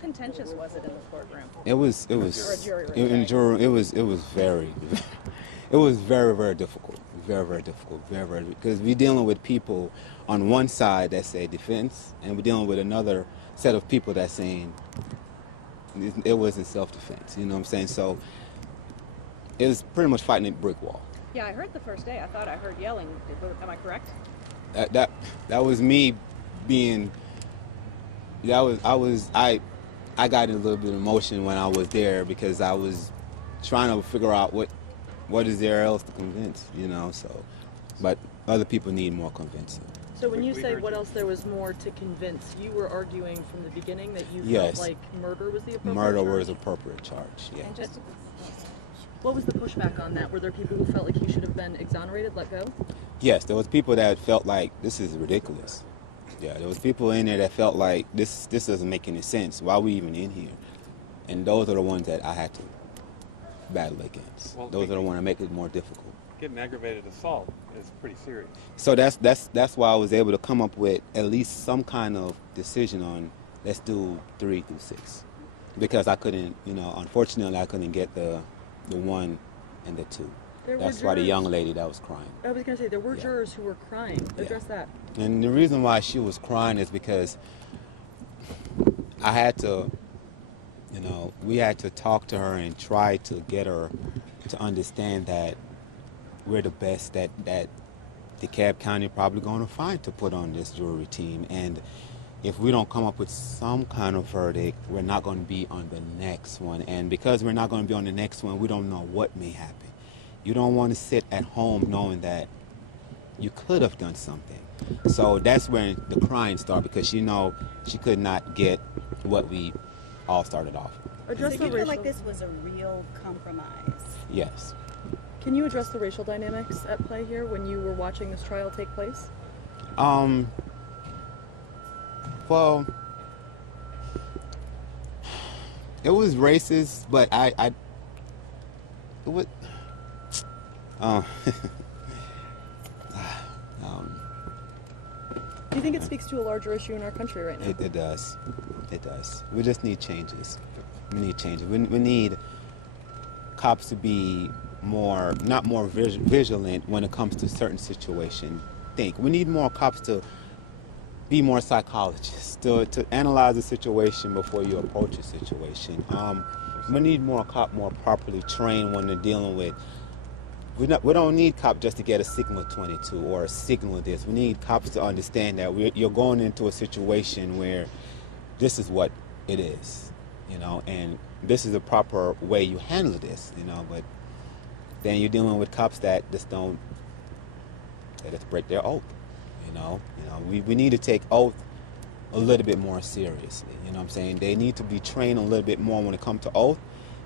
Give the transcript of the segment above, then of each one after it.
contentious was it in the courtroom? It was Or a jury room, in sorry. jury. It was very, it was very difficult, very difficult, very because we're dealing with people on one side that say defense, and we're dealing with another set of people that's saying it wasn't self-defense. You know what I'm saying? So it was pretty much fighting a brick wall. Yeah, I heard the first day. I thought I heard yelling. Am I correct? That was me being. I got in a little bit of emotion when I was there because I was trying to figure out what is there else to convince, you know. So, but other people need more convincing. So when you say what else there was more to convince, you were arguing from the beginning that you Yes. felt like murder was the appropriate Murder charge? was appropriate charge. Yeah. And just What was the pushback on that? Were there people who felt like he should have been exonerated, let go? Yes, there was people that felt like this is ridiculous. Yeah, there was people in there that felt like this doesn't make any sense. Why are we even in here? And those are the ones that I had to battle against. Well, those are the ones that make it more difficult. Getting aggravated assault is pretty serious. So that's why I was able to come up with at least some kind of decision on let's do 3 through 6, because I couldn't, you know, unfortunately I couldn't get the 1 and the 2. That's why the young lady that was crying. I was going to say, there were jurors who were crying. Address that. And the reason why she was crying is because I had to, you know, we had to talk to her and try to get her to understand that we're the best that DeKalb County probably going to find to put on this jury team. And if we don't come up with some kind of verdict, we're not going to be on the next one. And because we're not going to be on the next one, we don't know what may happen. You don't want to sit at home knowing that you could have done something. So that's when the crying started, because she know she could not get what we all started off with. Address So the you feel racial. like this was a real compromise? Yes. Can you address the racial dynamics at play here when you were watching this trial take place? Well, it was racist, but it would. Do you think it speaks to a larger issue in our country right now? It does. It does. We just need changes. We need changes. We need cops to be not more vigilant when it comes to certain situations. We need more cops to be more psychologists, to analyze the situation before you approach a situation. We need more cop more properly trained when they're dealing with. We don't need cops just to get a signal 22 or a signal this. We need cops to understand that you're going into a situation where this is what it is, you know, and this is the proper way you handle this, you know. But then you're dealing with cops that just break their oath, you know. We need to take oath a little bit more seriously. You know what I'm saying? They need to be trained a little bit more when it comes to oath.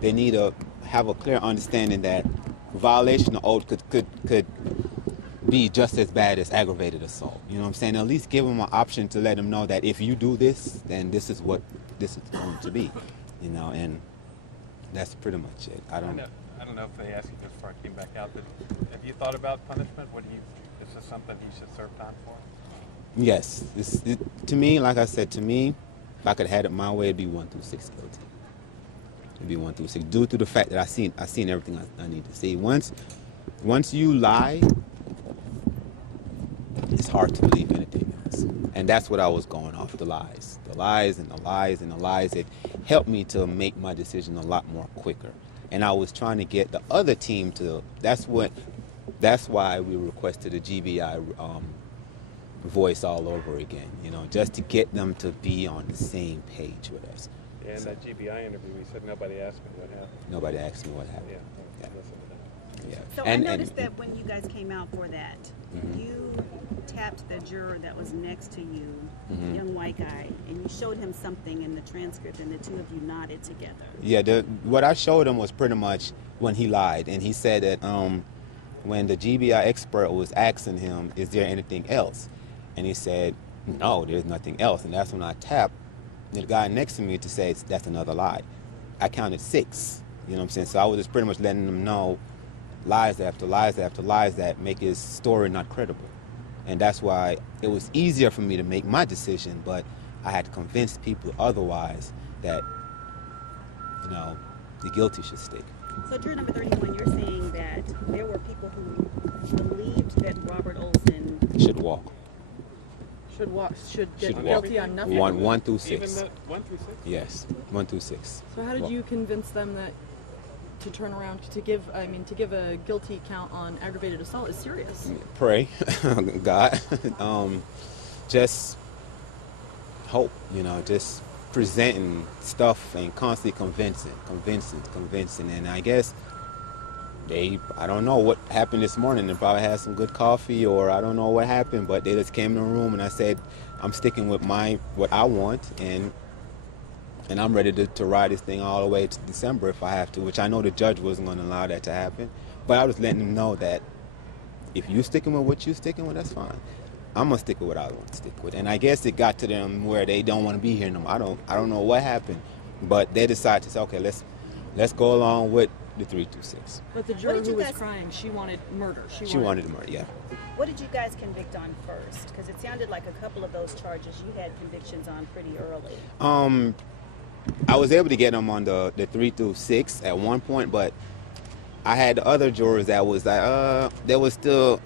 They need to have a clear understanding that violation of oath could be just as bad as aggravated assault. You know what I'm saying? At least give them an option to let them know that if you do this, then this is what this is going to be. You know, and that's pretty much it. I don't know if they asked you this before I came back out, but have you thought about punishment? Is this something he should serve time for? Yes. To me, like I said, if I could have had it my way, it'd be 1 through 6 guilty. It'd be 1 through 6, due to the fact that I seen everything I need to see. Once you lie, it's hard to believe anything else. And that's what I was going off, the lies. The lies and the lies and the lies. It helped me to make my decision a lot more quicker. And I was trying to get the other team to, that's why we requested a GBI voice all over again, you know, just to get them to be on the same page with us. Yeah, in that GBI interview, he said nobody asked me what happened. Nobody asked me what happened. Yeah. Listen to that. Yeah. So I noticed that when you guys came out for that, you tapped the juror that was next to you, young white guy, and you showed him something in the transcript, and the two of you nodded together. Yeah, what I showed him was pretty much when he lied, and he said that when the GBI expert was asking him, is there anything else? And he said, no, there's nothing else. And that's when I tapped the guy next to me to say, that's another lie. I counted 6, you know what I'm saying? So I was just pretty much letting him know lies after lies after lies that make his story not credible. And that's why it was easier for me to make my decision, but I had to convince people otherwise that, the guilty should stick. So juror number 31, you're saying that there were people who believed that Robert Olsen Should walk. Should get Should guilty walk. on nothing. One through Even 6. the 1 through 6? Yes, 1 through 6. So how did Walk. you convince them that to turn around to give a guilty count on aggravated assault is serious? Pray, God, just hope, just presenting stuff and constantly convincing, and I guess I don't know what happened this morning. They probably had some good coffee, or I don't know what happened, but they just came in the room and I said, I'm sticking with what I want, and I'm ready to ride this thing all the way to December if I have to, which I know the judge wasn't going to allow that to happen. But I was letting them know that if you're sticking with what you're sticking with, that's fine. I'm going to stick with what I want to stick with. And I guess it got to them where they don't want to be here no more. I don't know what happened, but they decided to say, okay, let's go along with the 326. But the juror who was crying, she wanted murder. She wanted murder, yeah. What did you guys convict on first? Because it sounded like a couple of those charges you had convictions on pretty early. I was able to get them on the 3 through 6 at one point, but I had the other jurors that was like, they was still,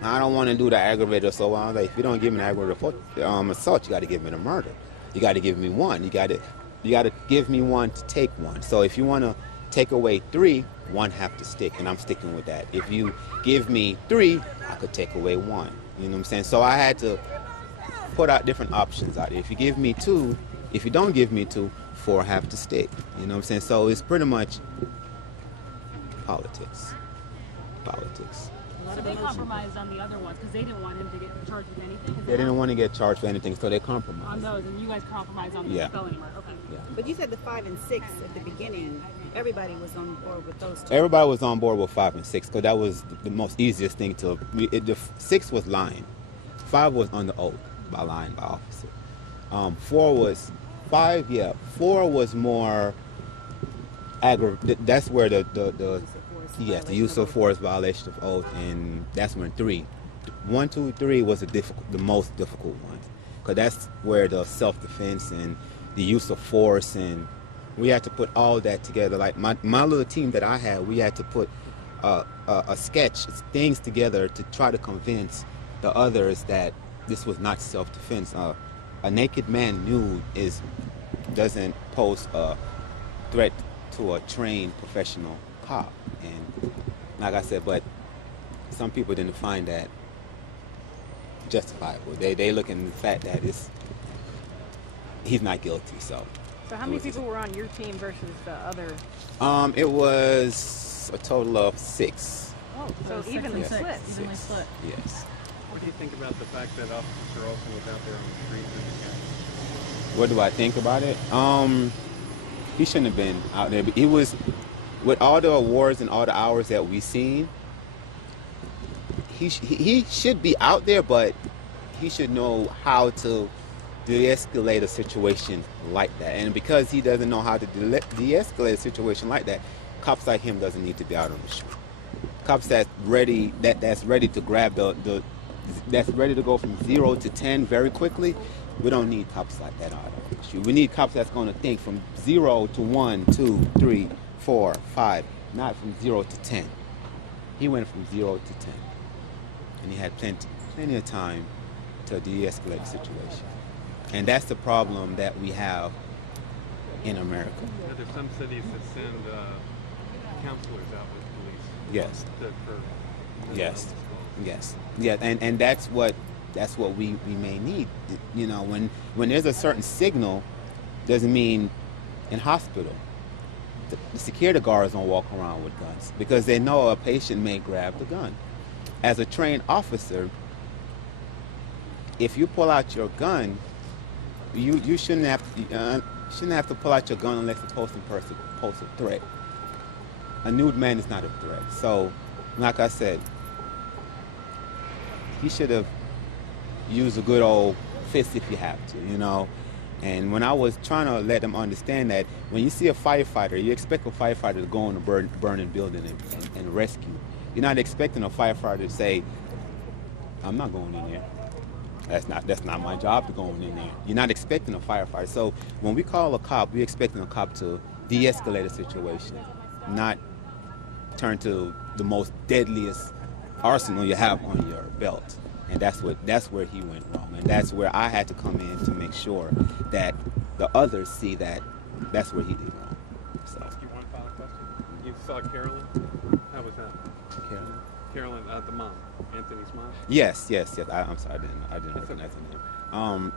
I don't want to do the aggravated assault. I was like, if you don't give me an aggravated assault, you got to give me the murder. You got to give me one. You got to give me one to take one. So if you want to take away 3, 1 have to stick, and I'm sticking with that. If you give me 3, I could take away 1. You know what I'm saying? So I had to put out different options out there. If you give me 2, if you don't give me 2, 4 have to stick. You know what I'm saying? So it's pretty much politics. So they compromised on the other ones because they didn't want him to get charged with anything? They didn't want to get charged for anything, so they compromised. On those, and you guys compromised on the felony murder. Okay. Yeah. But you said the 5 and 6 at the beginning, everybody was on board with those 2. Everybody was on board with 5 and 6 because that was the most easiest thing to. The 6 was lying, 5 was under oath by lying by officer. 4 was 5. Yeah, 4 was more That's where the use of force, violation of oath, and that's when 3. 1, 2, 3 was the most difficult ones, because that's where the self-defense and the use of force, and we had to put all that together. Like my little team that I had, we had to put a sketch, things together to try to convince the others that this was not self-defense. A naked man nude doesn't pose a threat to a trained professional cop, and like I said, but some people didn't find that justifiable. They look at the fact that he's not guilty. So how many people were on your team versus the other? It was a total of 6. Oh, so evenly split. Evenly split. Yes. What do you think about the fact that Officer Olsen was out there on the street? What do I think about it? He shouldn't have been out there. But he was, with all the awards and all the hours that we've seen, he should be out there, but he should know how to de-escalate a situation like that. And because he doesn't know how to de-escalate a situation like that, cops like him doesn't need to be out on the street. Cops that's ready to grab that's ready to go from 0 to 10 very quickly. We don't need cops like that out on the street. We need cops that's going to think from 0 to 1, 2, 3, 4, 5, not from 0 to 10. He went from 0 to 10, and he had plenty of time to de-escalate the situation. And that's the problem that we have in America. Now, there's some cities that send counselors out with police. Yes. For Yes. Yes. Yeah. And that's what we may need. You know, when there's a certain signal, doesn't mean in hospital the security guards don't walk around with guns, because they know a patient may grab the gun. As a trained officer, if you pull out your gun, you shouldn't have to pull out your gun unless the posting person poses a threat. A nude man is not a threat. So, like I said, he should have used a good old fist if you have to, you know. And when I was trying to let them understand that when you see a firefighter, you expect a firefighter to go in a burning building and rescue. You're not expecting a firefighter to say, "I'm not going in there. That's not my job to go in there." You're not expecting expecting a firefighter. So when we call a cop, we're expecting a cop to de-escalate a situation, not turn to the most deadliest arsenal you have on your belt. And that's where he went wrong. And that's where I had to come in to make sure that the others see that that's where he did wrong. So, Ask you one final question. You saw Carolyn? How was that? Carolyn, the mom, Anthony's mom? Yes. I'm sorry, I didn't That's recognize okay. her name.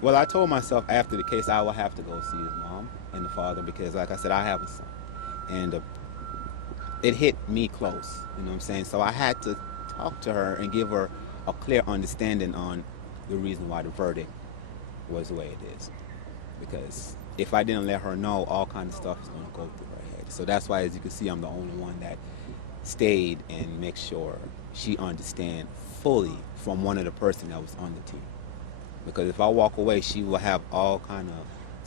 Well, I told myself after the case I will have to go see his mom and the father because, like I said, I have a son, and it hit me close. You know what I'm saying? So I had to talk to her and give her a clear understanding on the reason why the verdict was the way it is. Because if I didn't let her know, all kinds of stuff is going to go through her head. So that's why, as you can see, I'm the only one that stayed and make sure she understand fully from one of the person that was on the team. Because if I walk away, she will have all kind of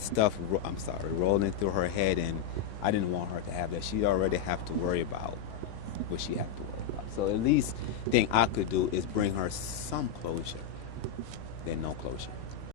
stuff, rolling through her head, and I didn't want her to have that. She already have to worry about what she have to worry about. So at least thing I could do is bring her some closure than no closure.